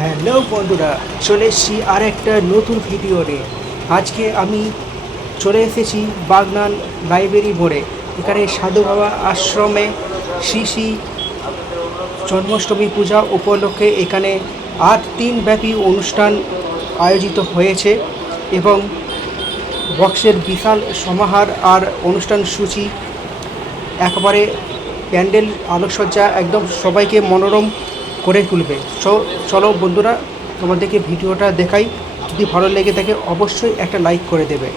Hello বন্ধুরা, চলে এসেছি আর একটা নতুন ভিডিও নিয়ে। আজকে আমি চলে এসেছি বাগনান লাইব্রেরি মোড়ে। এখানে সাধু বাবা আশ্রমে শ্রী শ্রী জন্মাষ্টমী পূজা উপলক্ষে এখানে আট দিন ব্যাপী অনুষ্ঠান আয়োজিত হয়েছে এবং বক্সের বিশাল সমাহার আর অনুষ্ঠান সূচি, একবারে প্যান্ডেল, আলোকসজ্জা, একদম সবাইকে মনোরম করে তুলবে। সো চলো বন্ধুরা, তোমাদেরকে ভিডিওটা দেখাই। যদি ভালো লেগে থাকে, অবশ্যই একটা লাইক করে দেবে।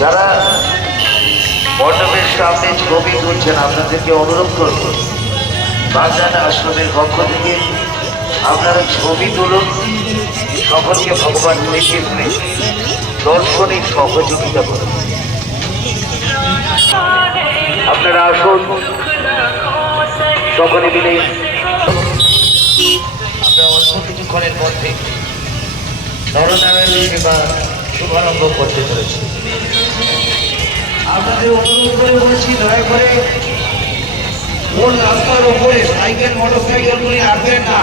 যারা মণ্ডপের সামনে ছবি তুলছেন, আপনাদেরকে অনুরোধ করব, বাগদান আশ্রমের পক্ষ থেকে আপনারা ছবি তুলুন, সকলকে ভগবান তুলে দর্শনিক সহযোগিতা করুন। আপনারা আসুন, সকলে মিলে। আমরা অল্প কিছুক্ষণের মধ্যে নরনারায়ণ সেবা শুভারম্ভ করতে চলেছি। আপনাদের অনুরোধ করে বলছি, দয়া করে মূল রাস্তার উপরে সাইকেল মোটর সাইকেলগুলি রাখবেন না।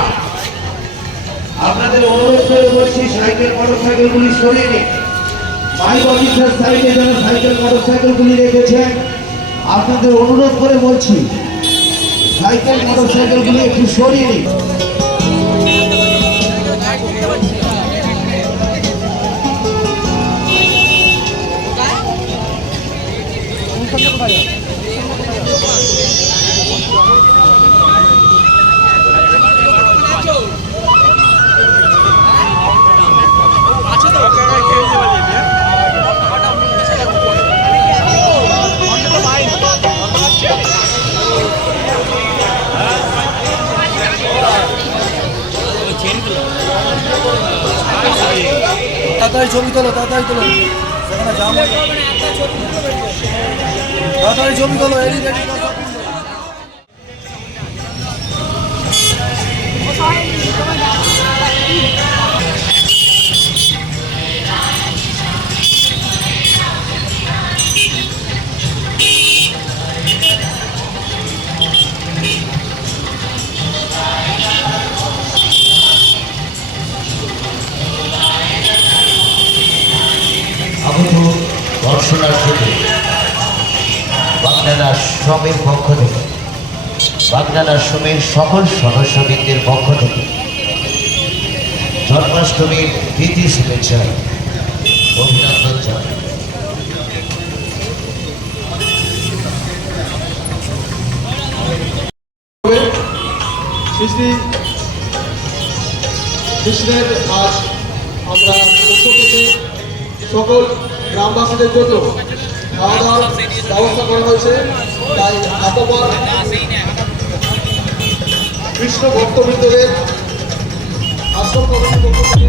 আপনাদের অনুরোধ করে বলছি, সাইকেল, মোটরসাইকেলগুলি সরিয়ে সাইকেল মোটর সাইকেলগুলি রেখেছেন, আপনাদের অনুরোধ করে বলছি, সাইকেল মোটর সাইকেলগুলি একটু সরিয়ে নিন। তাড়াতাড়ি ছবি তোলো তাড়াতাড়ি তোলো। সেখানে যাব তাড়াতাড়ি ছবি তোলো এডি রেডি আগত দর্শনার্থীদের বাগনান আশ্রমের পক্ষ থেকে বাগনান আশ্রমের সকল সদস্যবৃন্দের পক্ষ থেকে জন্মাষ্টমীর প্রীতি শুভেচ্ছা, অভিনন্দন জানাই। কৃষ্ণের আজ আমরা সকল গ্রামবাসীদের জন্য খাওয়া দাওয়ার ব্যবস্থা করা হয়েছে। তাই এতবার কৃষ্ণ ভক্তবৃন্দদের আশ্রম কমিটির পক্ষ থেকে